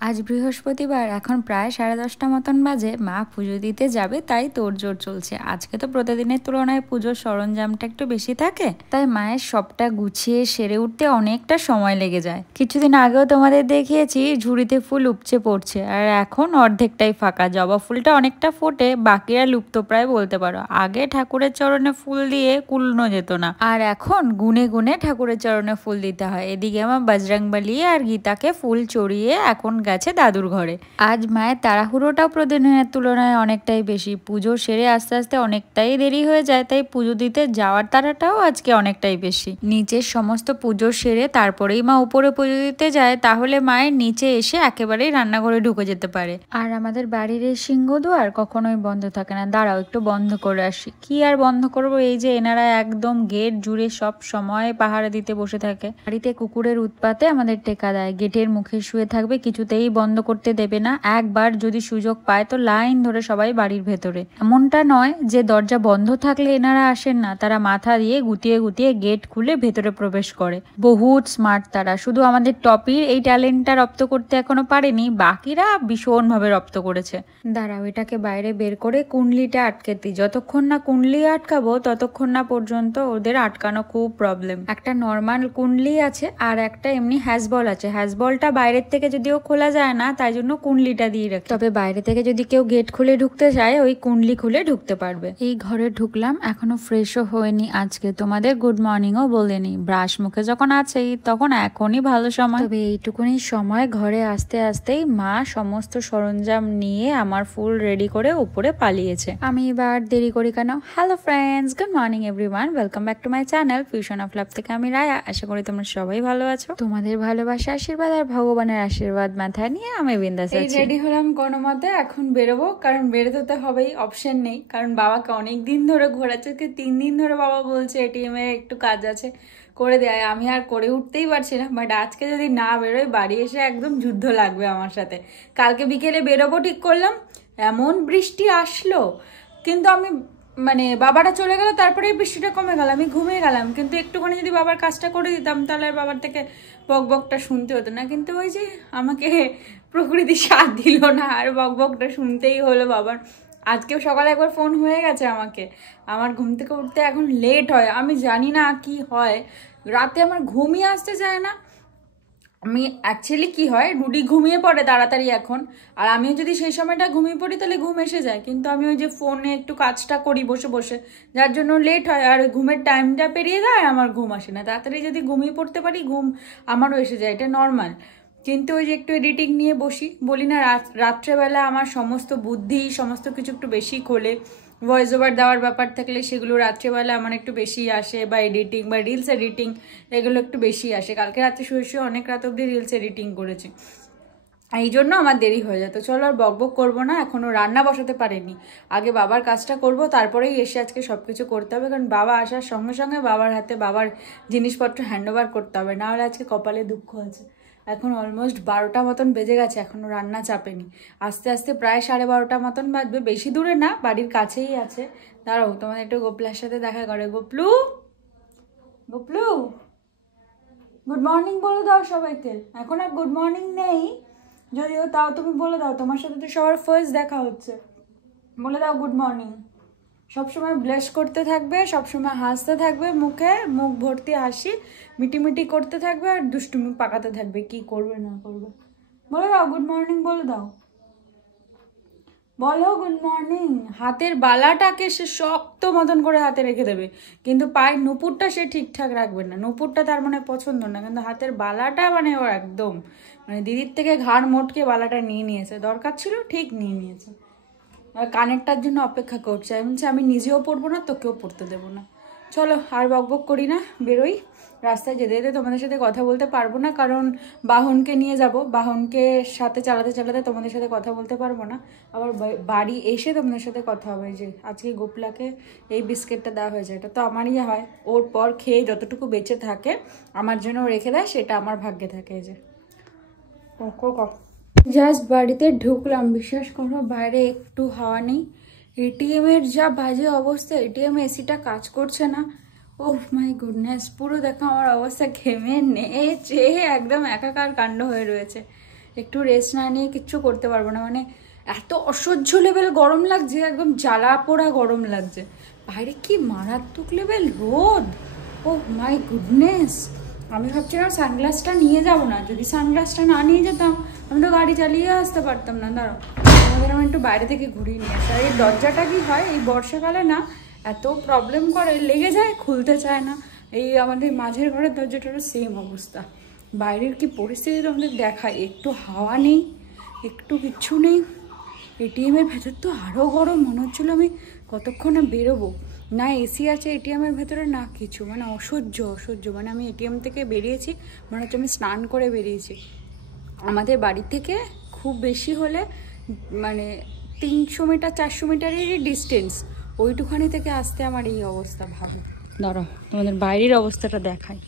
আজ বৃহস্পতিবার, এখন প্রায় 10:30 মতন বাজে। মা পুজো দিতে যাবে, তাই তোড়জোড় চলছে। আজকে তো প্রতিদিনের তুলনায় পুজোর সরঞ্জামটা একটু বেশি থাকে, তাই মায়ের সবটা গুছিয়ে সেরে উঠতে অনেকটা সময় লেগে যায়। কিছুদিন আগেও তোমাদের দেখিয়েছি ঝুড়িতে ফুল উপচে পড়ছে, আর এখন অর্ধেকটাই ফাঁকা। জবা ফুলটা অনেকটা ফোটে, বাকিরা লুপ্ত প্রায় বলতে পারো। আগে ঠাকুরের চরণে ফুল দিয়ে কুলনো যেত না, আর এখন গুনে গুনে ঠাকুরের চরণে ফুল দিতে হয়। এদিকে আমার বজরংবলী আর গীতাকে ফুল চড়িয়ে এখন গেছে দাদুর ঘরে। আজ মায়ের তাড়াহুড়োটাও প্রতিদিনের তুলনায় অনেকটাই বেশি। পুজো সেরে আস্তে আস্তে অনেকটাই দেরি হয়ে যায়, তাই পুজো দিতে যাওয়ার তাড়াটাও আজকে অনেকটাই বেশি। নিচের সমস্ত পুজো সেরে তারপরেই মা উপরে পুজো দিতে যায়, তাহলে মায়ের নিচে এসে একেবারেই রান্নাঘরে ঢুকে যেতে পারে। আর আমাদের বাড়ির এই সিংহদুয়ার কখনোই বন্ধ থাকে না। দাঁড়াও একটু বন্ধ করে আসি। কি আর বন্ধ করবো, এই যে এনারা একদম গেট জুড়ে সব সময় পাহারা দিতে বসে থাকে। বাড়িতে কুকুরের উৎপাতে আমাদের টেকা দেয়, গেটের মুখে শুয়ে থাকবে, কিছুতেই বন্ধ করতে দেবে না। একবার যদি সুযোগ পায় তো লাইন ধরে সবাই বাড়ির ভেতরে। এমনটা নয় যে দরজা বন্ধ থাকলে এনারা আসেন না, তারা মাথা দিয়ে গুটিয়ে গুটিয়ে গেট খুলে ভেতরে প্রবেশ করে। বহুত স্মার্ট তারা। শুধু আমাদের টপির এই ট্যালেন্টটা রপ্ত করতে এখনো পারেনি, বাকিরা ভীষণভাবে রপ্ত করেছে। দাঁড়াও, এটাকে বাইরে বের করে কুণ্ডলিটা আটকে দিই। যতক্ষণ না কুণ্ডলি আটকাবো ততক্ষণ না পর্যন্ত ওদের আটকানো খুব প্রবলেম। একটা নর্মাল কুণ্ডলি আছে আর একটা এমনি হ্যাজবল আছে। হ্যাজবলটা বাইরের থেকে যদিও খোলা যায় না, তাই জন্য কুণ্ডলিটা দিয়ে রাখি। তবে বাইরে থেকে যদি কেউ গেট খুলে ঢুকতে চায়, ওই কুণ্ডলি খুলে ঢুকতে পারবে। এই ঘরে ঢুকলাম, এখনো ফ্রেশও হয়নি। আজকে তোমাদের গুড মর্নিংও বলেনি। ব্রাশ মুখে যখন আছেই তখন এখনই ভালো সময়। তবে এইটুকুনি সময় ঘরে আসতে আসতেই মা সমস্ত সরঞ্জাম নিয়ে আমার ফুল রেডি করে উপরে পালিয়েছে। আমি এবার দেরি করি কেন। Hello friends, good morning everyone, welcome back to my channel fusion of love থেকে আমি রায়া। আশা করি তোমরা সবাই ভালো আছো। তোমাদের ভালোবাসা, আশীর্বাদ আর ভগবানের আশীর্বাদ মাথায় নিয়ে আমি বিন্দাস আছি। রেডি হলাম কোনো মতে, এখন বেরোবো, কারণ বেরোতে তো হবেই, অপশন নেই। কারণ বাবাকে অনেক দিন ধরে ঘোরাচ্ছে, 3 দিন ধরে বাবা বলছে এটিএম এ একটু কাজ আছে, করে দেয়। আমি আর করে উঠতেই পারছি না। বাট আজকে যদি না বেরোই, বাড়ি এসে একদম যুদ্ধ লাগবে আমার সাথে। কালকে বিকেলে বেরোবো ঠিক করলাম, এমন বৃষ্টি আসলো, কিন্তু আমি বাবারা চলে গেল, তারপরে বৃষ্টিটা কমে গেল, আমি ঘুমিয়ে গেলাম। কিন্তু একটুখানি যদি বাবার কাজটা করে দিতাম, তাহলে আর বাবার থেকে বকবকটা শুনতে হতো না। কিন্তু ওই যে আমাকে প্রকৃতি সাথ দিল না, আর বকবকটা শুনতেই হলো বাবার। আজকেও সকালে একবার ফোন হয়ে গেছে আমাকে। আমার ঘুম থেকে উঠতে এখন লেট হয়, আমি জানি না কি হয়। রাতে আমার ঘুমিয়ে আসতে চায় না। আমি অ্যাকচুয়ালি কি হয়, রুডি ঘুমিয়ে পড়ে তাড়াতাড়ি এখন, আর আমিও যদি সেই সময়টা ঘুমিয়ে পড়ি তাহলে ঘুম এসে যায়। কিন্তু আমি ওই যে ফোনে একটু কাজটা করি বসে বসে, যার জন্য লেট হয়, আর ওই ঘুমের টাইমটা পেরিয়ে যায়, আমার ঘুম আসে না। তাড়াতাড়ি যদি ঘুমিয়ে পড়তে পারি, ঘুম আমারও এসে যায়, এটা নর্মাল। কিন্তু ওই যে একটু এডিটিং নিয়ে বসি, বলি না রাত্রেবেলা আমার সমস্ত বুদ্ধি সমস্ত কিছু একটু বেশি খোলে। ভয়েস ওভার দেওয়ার ব্যাপার থাকলে সেগুলো রাত্রেবেলা আমার একটু বেশি আসে, বা এডিটিং বা রিলস এডিটিং এগুলো একটু বেশি আসে। কালকে রাতে শুয়ে শুয়ে অনেক রাত অব্দি রিলস এডিটিং করেছি, এই জন্য আমার দেরি হয়ে যেত। চলো আর বকবক করবো না, এখনো রান্না বসাতে পারিনি। আগে বাবার কাজটা করব, তারপরেই এসে আজকে সবকিছু করতে হবে। কারণ বাবা আসার সঙ্গে সঙ্গে বাবার হাতে বাবার জিনিসপত্র হ্যান্ড ওভার করতে হবে, না হলে আজকে কপালে দুঃখ আছে। এখন অলমোস্ট 12টা মতন বেজে গেছে, এখনো রান্না চাপেনি। আস্তে আস্তে প্রায় 12:30 মতন বাজবে। বেশি দূরে না, বাড়ির কাছেই আছে। দাঁড়াও, তোমাদের একটু গোপলার সাথে দেখা করে। গোপলু, গোপলু, গুড মর্নিং বলে দাও সবাইকে। এখন আর গুড মর্নিং নেই যদিও, তাও তুমি বলে দাও, তোমার সাথে তো সবার ফার্স্ট দেখা হচ্ছে। বলে দাও গুড মর্নিং। সবসময় ব্লেস করতে থাকবে, সবসময় হাসতে থাকবে, মুখ ভর্তি হাসি, মিটিমিটি করতে থাকবে, আর দুষ্টুমি পাকাতে থাকবে, কি করবে না করবে। বলে দাও গুড মর্নিং, বলে দাও, বলো গুড মর্নিং। হাতের বালাটাকে সে শক্ত মতন করে হাতে রেখে দেবে, কিন্তু পায়ের নুপুরটা সে ঠিকঠাক রাখবে না। নুপুরটা তার পছন্দ না, কিন্তু হাতের বালাটা ও একদম দিদির থেকে ঘাড় মোটকে বালাটা নিয়ে নিয়েছে। দরকার ছিল, ঠিক নিয়ে নিয়েছে। কানেরটার জন্য অপেক্ষা করছে। আমি বলছি আমি নিজেও পড়বো না, তোকেও পড়তে দেবো না। চলো আর বকবক করি না, বেরোই। রাস্তায় যেতে যেতে তোমাদের সাথে কথা বলতে পারবো না, কারণ বাহনকে নিয়ে যাব। বাহনকে সাথে চালাতে চালাতে তোমাদের সাথে কথা বলতে পারবো না। আবার বাড়ি এসে তোমাদের সাথে কথা হবে। যে আজকে গোপলাকে এই বিস্কিটটা দেওয়া হয়েছে, এটা তো আমারই হয়। ওর পর খেয়ে যতটুকু বেঁচে থাকে আমার জন্য রেখে দেয়, সেটা আমার ভাগ্যে থাকে। এই যে জাস্ট বাড়িতে ঢুকলাম, বিশ্বাস করো বাইরে একটু হাওয়া নেই। এটিএম এর যা বাজে অবস্থা, এটিএম এসিটা কাজ করছে না। ওহ মাই গুডনেস, পুরো দেখো আমার অবস্থা ঘেমে নেচে একদম একাকার কাণ্ড হয়ে রয়েছে। একটু রেস্ট না নিয়ে কিচ্ছু করতে পারবো না। মানে এত অসহ্য লেভেল গরম লাগছে, একদম জ্বালা পোড়া গরম লাগছে। বাইরে কি মারাত্মক লেভেল রোদ, ও মাই গুডনেস। আমি ভাবছিলাম সানগ্লাসটা নিয়ে যাব না, যদি সানগ্লাসটা না নিয়ে যেতাম আমি তো গাড়ি চালিয়ে আসতে পারতাম না। দাঁড়াও, আমাদের আমি একটু বাইরে থেকে ঘুরিয়ে নিয়ে আসি। আর এই দরজাটা কি হয় এই বর্ষাকালে না এত প্রবলেম করে, লেগে যায়, খুলতে চায় না। এই আমাদের মাঝের ঘরের দরজাটারও সেম অবস্থা। বাইরের কি পরিস্থিতি আমাদের দেখায়, একটু হাওয়া নেই, একটু কিচ্ছু নেই। এটিএমের ভেতর তো আরও গরম, মনে হচ্ছিলো আমি কতক্ষণে বেরোবো। না এসি আছে এটিএমের ভেতরে, না কিছু, মানে অসহ্য। মানে আমি এটিএম থেকে বেরিয়েছি, মনে হচ্ছে আমি স্নান করে বেরিয়েছি। আমাদের বাড়ি থেকে খুব বেশি হলে মানে 300 মিটার 400 মিটারেরই ডিস্টেন্স, ওইটুখানি থেকে আসতে আমার এই অবস্থা। ভাবো, দাঁড়াও তোমাদের বাইরের অবস্থাটা দেখায়।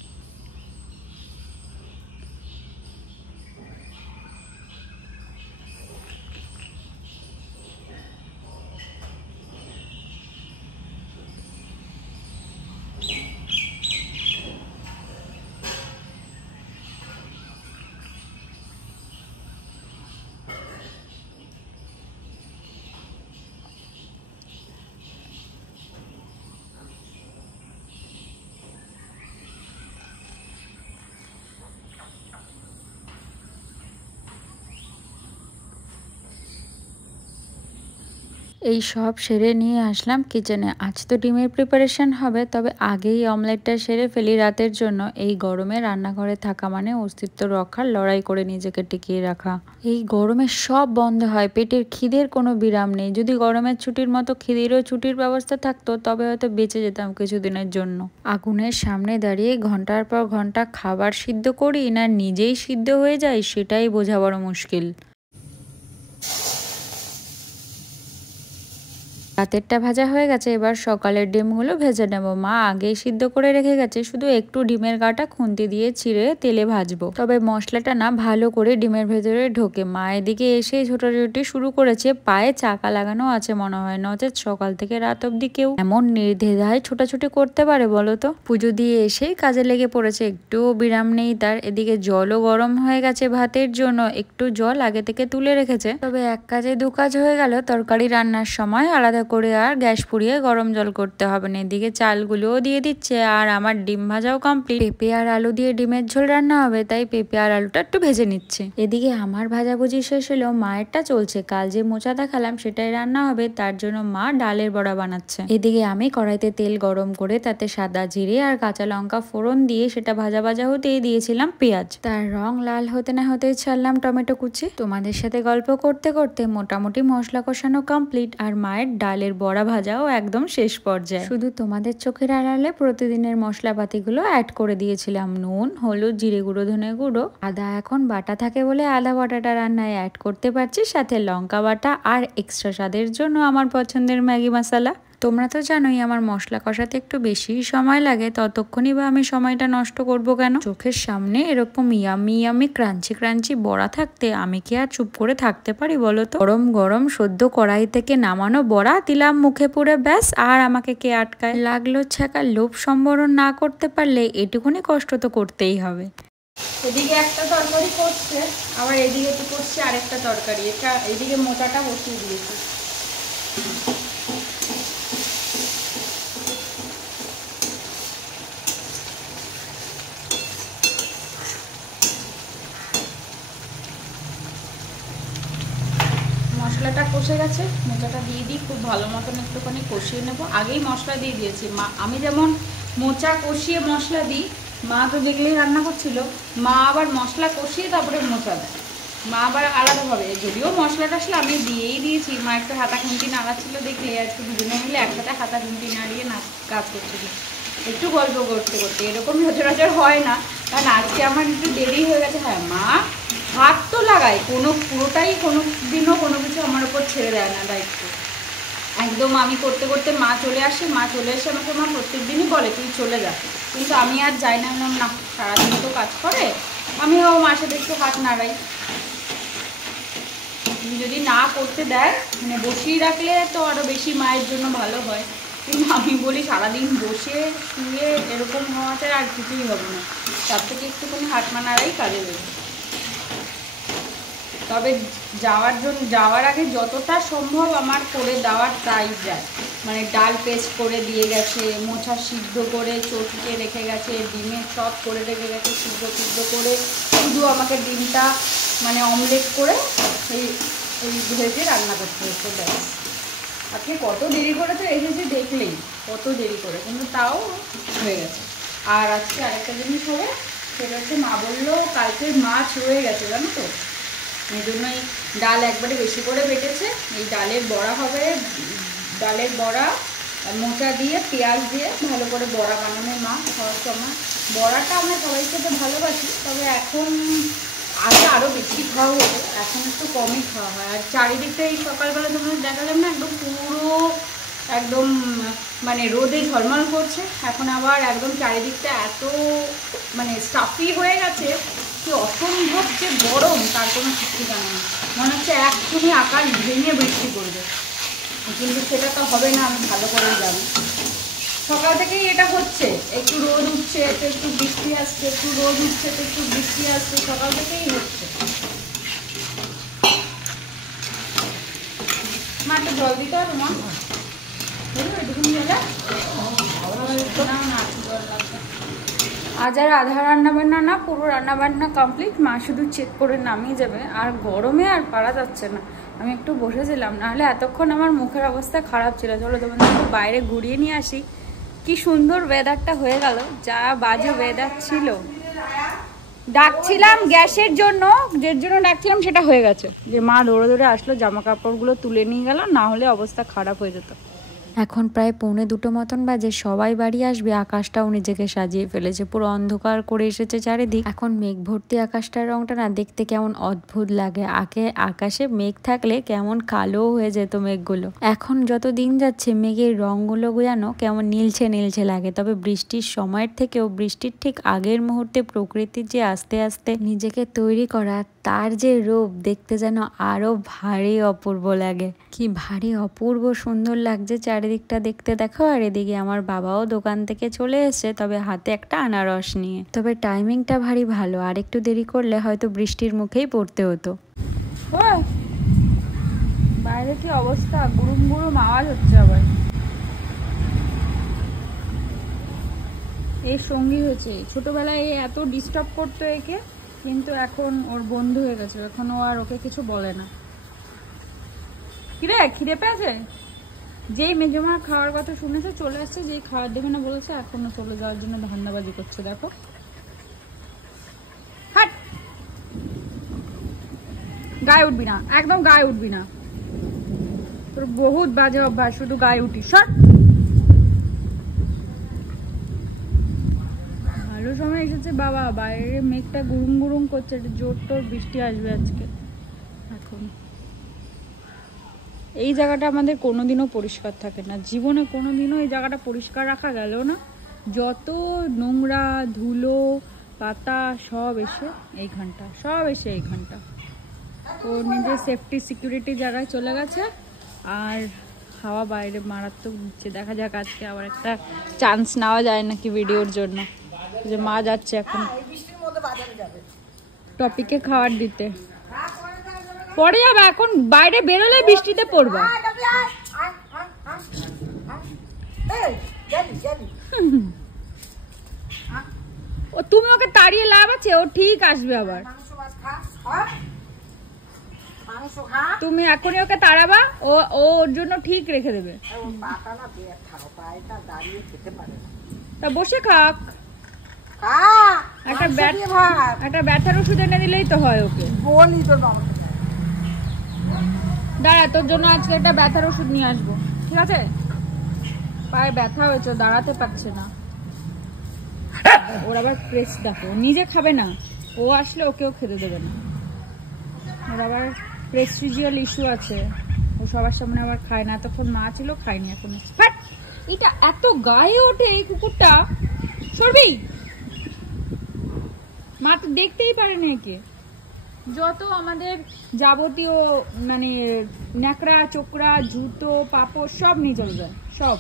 এই সব সেরে নিয়ে আসলাম কিচেনে। আজ তো ডিমের প্রিপারেশন হবে, তবে আগেই অমলেটটা সেরে ফেলি রাতের জন্য। এই গরমে রান্নাঘরে থাকা মানে অস্তিত্ব রক্ষার লড়াই করে নিজেকে টিকিয়ে রাখা। এই গরমে সব বন্ধ হয়, পেটের খিদের কোনো বিরাম নেই। যদি গরমের ছুটির মতো খিদেরও ছুটির ব্যবস্থা থাকতো তবে হয়তো বেঁচে যেতাম কিছুদিনের জন্য। আগুনের সামনে দাঁড়িয়ে ঘন্টার পর ঘন্টা খাবার সিদ্ধ করি না নিজেই সিদ্ধ হয়ে যায়, সেটাই বোঝা বড় মুশকিল। রাতেরটা ভাজা হয়ে গেছে, এবার সকালের ডিমগুলো ভেজে নেব। মা আগেই সিদ্ধ করে রেখে গেছে, শুধু একটু ডিমের গাটা খুন্তি দিয়ে চিড়ে তেলে ভাজবো। তবে মশলাটা না ভালো করে ডিমের ভেতরে ঢোকে। মা এদিকে এসে ছোটাছুটি শুরু করেছে, পায়ে চাকা লাগানো আছে মনে হয়, নচেত সকাল থেকে রাত অব্দি কেউ এমন নির্দ্বিধায় ছোটাছুটি করতে পারে বলো তো। পুজো দিয়ে এসেই কাজে লেগে পড়েছে, একটুও বিরাম নেই তার। এদিকে জলও গরম হয়ে গেছে ভাতের জন্য, একটু জল আগে থেকে তুলে রেখেছে। তবে এক কাজে দু কাজ হয়ে গেল, তরকারি রান্নার সময় আলাদা করে আর গ্যাস পুড়িয়ে গরম জল করতে হবে না। এদিকে চালগুলোও দিয়ে দিচ্ছে, আর আমার ডিম ভাজাও কমপ্লিট। পেঁপে আর আলু দিয়ে ডিমের ঝোল রান্না হবে, তাই পেঁপে আর আলুটা একটু ভেজে নিচ্ছে। এদিকে আমার ভাজাভুজি শেষ হলো, মায়েরটা চলছে। কাল যে মোচা দেখালাম সেটাই রান্না হবে, তার জন্য মা ডালের বড়া বানাচ্ছে। এদিকে আমি কড়াইতে তেল গরম করে তাতে সাদা জিরে আর কাঁচা লঙ্কা ফোড়ন দিয়ে সেটা ভাজা ভাজা হতেই দিয়েছিলাম পেঁয়াজ। তার রং লাল হতে না হতেই ছাড়লাম টমেটো কুচি। তোমাদের সাথে গল্প করতে করতে মোটামুটি মশলা কষানো কমপ্লিট, আর মায়ের ডালের বড়া ভাজাও একদম শেষ পর্যায়ে। শুধু তোমাদের চোখের আড়ালে প্রতিদিনের মশলাপাতিগুলো অ্যাড করে দিয়েছিলাম। নুন, হলুদ, জিরে গুঁড়ো, ধনে গুঁড়ো, আদা এখন বাটা থাকে বলে আদা বাটাটা রান্নায় অ্যাড করতে পারছি, সাথে লঙ্কা বাটা আর এক্সট্রা স্বাদের জন্য আমার পছন্দের ম্যাগি মশলা। তোমরা তো জানোই আমার মশলা কষাতে একটু বেশি সময় লাগে, ততক্ষণই বা আমি সময়টা নষ্ট করব কেন। চোখের সামনে এরকম ইয়ামি ক্রাঞ্চি ক্রাঞ্চি বড়া থাকতে আমি কি আর চুপ করে থাকতে পারি বলো তো। গরম গরম সদ্য কড়াই থেকে নামানো বড়া দিলাম মুখে পুরে, ব্যাস আর আমাকে কে আটকায়। লাগলো ছ্যাঁকা, লোভ সম্বরণ না করতে পারলে এটুকুনি কষ্ট তো করতেই হবে। এদিকে একটা তরকারি করছে, আবার এদিকে তো করছে আরেকটা তরকারি। এটা এদিকে মোটাটা বসিয়ে দিয়েছে। মশলাটা কষে গেছে, মোচাটা দিয়ে দিই, খুব ভালো মতন একটুখানি কষিয়ে নেবো। আগেই মশলা দিয়ে দিয়েছি। মা আমি যেমন মোচা কষিয়ে মশলা দিই, মা তো দেখলেই রান্না করছিল, মা আবার মশলা কষিয়ে তারপরে মোচা দেয়। মা আবার আলাদাভাবে, যদিও মশলাটা আসলে আমি দিয়েই দিয়েছি, মা একটু হাতা খুন্তি নাড়াচ্ছিল দেখলে, আজকে দুজনে মিলে একসাথে হাতা খুন্তি নাড়িয়ে কাজ করছিল একটু গল্প করতে করতে। এরকম সচরাচর হয় না, কারণ আজকে আমার একটু দেরি হয়ে গেছে। হ্যাঁ, মা হাত তো লাগায়, পুরোটাই কোনো দিনও কোনো কিছু আমার ওপর ছেড়ে দেয় না দায়িত্ব। একদম আমি করতে করতে মা চলে আসে, মা চলে এসে আমাকে মা প্রত্যেক দিনই বলে তুই চলে যা, কিন্তু আমি আর যাই না। না, সারাদিন তো কাজ করে, আমিও মার সাথে একটু হাত নাড়াই। যদি না করতে দেয়, মানে বসিয়ে রাখলে তো আরও বেশি মায়ের জন্য ভালো হয়, কিন্তু আমি বলি সারাদিন বসে শুয়ে এরকম হওয়াতে আর কিছুই হবে না, তার থেকে একটুখানি হাত নাড়াই কাজে দেবে। তবে যাওয়ার আগে যতটা সম্ভব আমার করে দেওয়ার ট্রাই যায়। মানে ডাল পেস্ট করে দিয়ে গেছে, মোচা সিদ্ধ করে চটকে রেখে গেছে, ডিমের চপ করে রেখে গেছে সিদ্ধ করে, শুধু আমাকে ডিমটা মানে অমলেট করে এই ভেজে রান্না করতে হচ্ছে। ব্যাস, আজকে কত দেরি করে তো এসেছি দেখলেই, কত দেরি করে, কিন্তু তাও হয়ে গেছে। আর আজকে আরেকটা জিনিস হবে, সেটা হচ্ছে মা বললো কালকের মাছ রয়ে গেছে জানো তো, এই জন্যই ডাল একবারে বেশি করে বেটেছে। এই ডালের বড়া হবে, ডালের বড়া মোচা দিয়ে পেঁয়াজ দিয়ে ভালো করে বড়া বানানো মা খাওয়ার সময়। বড়াটা আমরা সবাই খেতে ভালোবাসি, তবে এখন আগে আরও বেশি খাওয়া হতো, এখন একটু কমই খাওয়া হয়। আর চারিদিকটা এই সকালবেলা তোমাদের দেখালাম না, একদম পুরো একদম মানে রোদে ঝলমল করছে। এখন আবার একদম চারিদিকটা এত মানে স্টাফি হয়ে গেছে কি অসম্ভব যে গরম, তার কোনো ঠিক ঠিকানা নেই। মনে হচ্ছে এক্ষুনি আকাশ ভেঙে বৃষ্টি পড়বে, কিন্তু সেটা তো হবে না, আমি ভালো করে জানি। সকাল থেকেই এটা হচ্ছে, একটু রোদ উঠছে তো একটু বৃষ্টি আসছে, একটু রোদ উঠছে তো একটু বৃষ্টি আসছে, সকাল থেকেই হচ্ছে। মা একটু জল দিতে হবে মা, আজ আর আধা রান্নাবান্না না, পুরো রান্নাবান্না কমপ্লিট। মা শুধু চেক করে নামিয়ে যাবে। আর গরমে আর পারা যাচ্ছে না, আমি একটু বসেছিলাম, নাহলে এতক্ষণ আমার মুখের অবস্থা খারাপ ছিল। চলো তোমাদের একটু বাইরে ঘুরিয়ে নিয়ে আসি। কি সুন্দর ওয়েদারটা হয়ে গেল, যা বাজে ওয়েদার ছিল। ডাকছিলাম গ্যাসের জন্য, যে জন্য ডাকছিলাম সেটা হয়ে গেছে, যে মা দৌড়ে আসলো, জামা কাপড়গুলো তুলে নিয়ে গেল, না হলে অবস্থা খারাপ হয়ে যেত। এখন প্রায় 1:45 মতন বাজে, সবাই বাড়ি আসবে। আকাশটাও নিজেকে সাজিয়ে ফেলেছে, পুরো অন্ধকার করে এসেছে চারিদিক। এখন মেঘ ভর্তি আকাশটার রংটা না দেখতে কেমন অদ্ভুত লাগে। আকাশে মেঘ থাকলে কেমন কালো হয়ে যেত মেঘগুলো, এখন যত দিন যাচ্ছে মেঘের রংগুলো যেন কেমন নীলছে নীলছে লাগে। তবে বৃষ্টির সময়ের থেকেও বৃষ্টির ঠিক আগের মুহূর্তে প্রকৃতির যে আস্তে আস্তে নিজেকে তৈরি করা, তার যে রূপ দেখতে যেন আরো ভারী অপূর্ব লাগে। কি ভারী অপূর্ব সুন্দর লাগছে চারিদিকটা দেখতে। দেখো, আর এদিকে আমার বাবাও দোকান থেকে চলে এসেছে, তবে হাতে একটা আনারস নিয়ে। তবে টাইমিংটা ভারী ভালো, আর একটু দেরি করলে হয়তো বৃষ্টির মুখেই পড়তে হতো। বাইরে কি অবস্থা, গুরুম গুরুম আওয়াজ হচ্ছে। আবার এই সঙ্গী হয়েছে, ছোটবেলায় এত ডিস্টার্ব করতো একে, কিন্তু এখন ওর বন্ধু হয়ে গেছে, এখন ও আর ওকে কিছু বলে না। কিরে খিদে পেয়েছে? যেই মেজমা খাওয়ার কথা শুনেছে চলে আসছে, যেই খাওয়ার দেবে না বলেছে এখনো চলে যাওয়ার জন্য ধান্দাবাজি করছে। দেখো, হাট, গায়ে উঠবি না, একদম গায়ে উঠবি না, তোর বহুত বাজে অভ্যাস, শুধু গায়ে উঠিস। সর। ভালো সময় এসেছে বাবা, বাইরে মেঘটা গুরুম গুরুম করছে, জোর তোর বৃষ্টি আসবে আজকে। এখন এই জায়গাটা আমাদের কোনোদিনও পরিষ্কার থাকে না, জীবনে কোনোদিনও এই জায়গাটা পরিষ্কার রাখা গেল না। যত নোংরা ধুলো পাতা সব এসে এইখানটা ও নিজের সেফটি সিকিউরিটি জায়গায় চলে গেছে। আর হাওয়া বাইরে মারাত্মক দিচ্ছে, দেখা যাক আজকে আবার একটা চান্স নেওয়া যায় নাকি ভিডিওর জন্য, যে মা যাচ্ছে এখন টপিকে খাবার দিতে। পরে যাবে, এখন বাইরে বেরোলে বৃষ্টিতে পড়বা। ও তুমি ওকে তাড়িয়ে লাভ আছে, ও ঠিক আসবে আবার। তুমি এখনই ওকে তাড়াবা, ও ওর জন্য ঠিক রেখে দেবে। তা বসে খাক, একটা ব্যথার ওষুধ এনে দিলেই তো হয় ওকে। দাঁড়া, তোর জন্য আজকে একটা ব্যথার ওষুধ নিয়ে আসবো, ঠিক আছে? পায়ে ব্যথা হয়েছে, দাঁড়াতে পারছে না। ওর আবার প্রেস দেখো, নিজে খাবে না, ও আসলে ওকেও খেতে দেবে না। ওর আবার প্রেস্টিজিয়াল ইস্যু আছে, ও সবার সামনে আবার খায় না। এতক্ষণ মা ছিল, খায়নি, এখন এটা এত গায়ে ওঠে এই কুকুরটা। সরবি, মা তো দেখতেই পারেনি একে। যত আমাদের যাবতীয় মানে ন্যাকড়া চোকরা জুতো পাপড় সব নিয়ে চলে যায়, সব।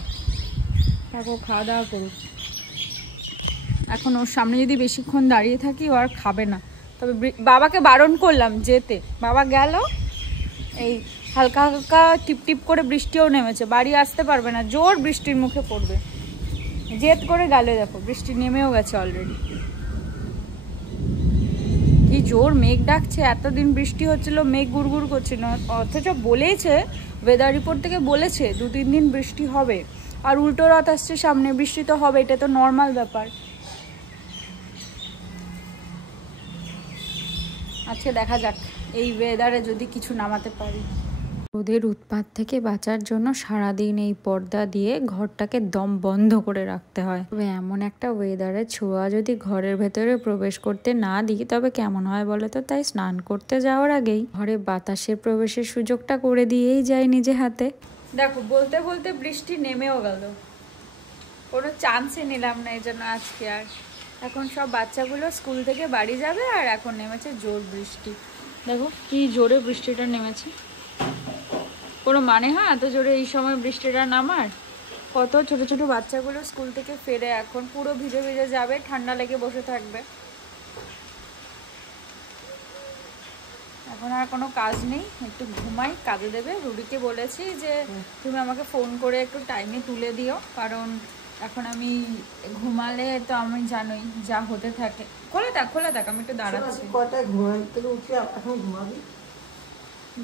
থাকো, খাওয়া দাওয়া করুক। এখন ওর সামনে যদি বেশিক্ষণ দাঁড়িয়ে থাকি ও আর খাবে না, তবে বাবাকে বারণ করলাম যেতে, বাবা গেল। এই হালকা হালকা টিপ টিপ করে বৃষ্টিও নেমেছে, বাড়ি আসতে পারবে না, জোর বৃষ্টির মুখে পড়বে। জেদ করে গেল, দেখো বৃষ্টি নেমেও গেছে অলরেডি। কি জোর মেঘ ডাকছে, এতদিন বৃষ্টি হচ্ছিল, মেঘ গুড়গুড় করছিল, অথচ বলেছে ওয়েদার রিপোর্ট থেকে বলেছে 2-3 দিন বৃষ্টি হবে। আর উল্টো রথ আসছে সামনে, বৃষ্টি তো হবে, এটা তো নর্মাল ব্যাপার। আজকে দেখা যাক এই ওয়েদারে যদি কিছু নামাতে পারি। রোদের উৎপাত থেকে বাঁচার জন্য সারাদিন এই পর্দা দিয়ে ঘরটাকে দম বন্ধ করে রাখতে হয়। তবে এমন একটা ওয়েদারে ছোঁয়া যদি ঘরের ভেতরে প্রবেশ করতে না দিই তবে কেমন হয় বলো তো। তাই স্নান করতে যাওয়ার আগেই ঘরে বাতাসের প্রবেশের সুযোগটা করে দিয়েই যাই নিজে হাতে। দেখো বলতে বলতে বৃষ্টি নেমেও গেল, কোনো চান্সই নিলাম না এই জন্য আজকে। আর এখন সব বাচ্চাগুলো স্কুল থেকে বাড়ি যাবে, আর এখন নেমেছে জোর বৃষ্টি। দেখো কি জোরে বৃষ্টিটা নেমেছে, কোনো মানে হয় এত জোরে এই সময় বৃষ্টিটা নামার? কত ছোট ছোট বাচ্চাগুলো স্কুল থেকে ফেরে এখন পুরো ভিজে ভিজে যাবে, ঠান্ডা লেগে বসে থাকবে। এখন আর কোনো কাজ নেই, একটু ঘুমাই, কাজে দেবে। রুডিকে বলেছি যে তুমি আমাকে ফোন করে একটু টাইমে তুলে দিও, কারণ এখন আমি ঘুমালে তো আমি জানোই যা হতে থাকে। খোলা থাক আমি একটু দাঁড়াচ্ছি।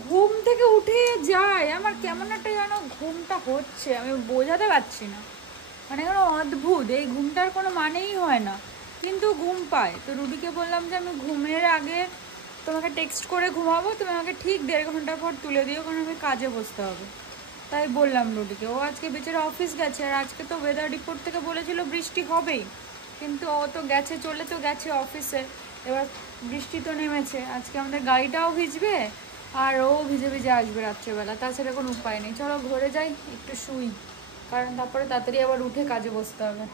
ঘুম থেকে উঠে যায়, আমার কেমন একটা যেন ঘুমটা হচ্ছে, আমি বোঝাতে পারছি না, মানে কোনো অদ্ভুত, এই ঘুমটার কোনো মানেই হয় না, কিন্তু ঘুম পায়। তো রুডিকে বললাম যে আমি ঘুমের আগে তোমাকে টেক্সট করে ঘুমাবো, তুমি আমাকে ঠিক 1.5 ঘন্টা পর তুলে দিও, কারণ আমি কাজে বসতে হবে। তাই বললাম রুডিকে। ও আজকে বেচারা অফিস গেছে, আর আজকে তো ওয়েদার রিপোর্ট থেকে বলেছিল বৃষ্টি হবেই, কিন্তু ও তো গেছে, চলে তো গেছে অফিসে। এবার বৃষ্টি তো নেমেছে, আজকে আমাদের গাড়িটাও ভিজবে, আর ও ভিজে ভিজে আসবে রাত্রেবেলা। তাছাড়া কোনো উপায় নেই, চলো ঘরে যাই, একটু শুই, কারণ তারপরে তাড়াতাড়ি আবার উঠে কাজে বসতে হবে।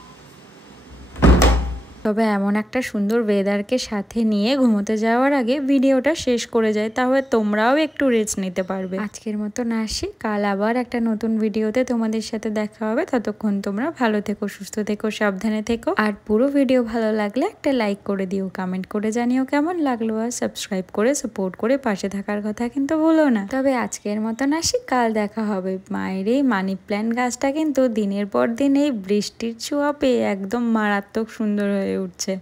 তবে এমন একটা সুন্দর ওয়েদারকে সাথে নিয়ে ঘুমোতে যাওয়ার আগে ভিডিওটা শেষ করে যায়, তাহলে তোমরাও একটু রেস্ট নিতে পারবে। আজকের মতন আসি, কাল আবার একটা নতুন ভিডিওতে তোমাদের সাথে দেখা হবে। ততক্ষণ তোমরা ভালো থেকো, সুস্থ থেকো, সাবধানে থেকো। আর পুরো ভিডিও ভালো লাগলে একটা লাইক করে দিও, কমেন্ট করে জানিও কেমন লাগলো, আর সাবস্ক্রাইব করে সাপোর্ট করে পাশে থাকার কথা কিন্তু ভুলো না। তবে আজকের মতন আসি, কাল দেখা হবে। মায়ের এই মানি প্ল্যান্ট গাছটা কিন্তু দিনের পর দিন এই বৃষ্টির ছোঁয়া পেয়ে একদম মারাত্মক সুন্দর হয়ে উঠছে।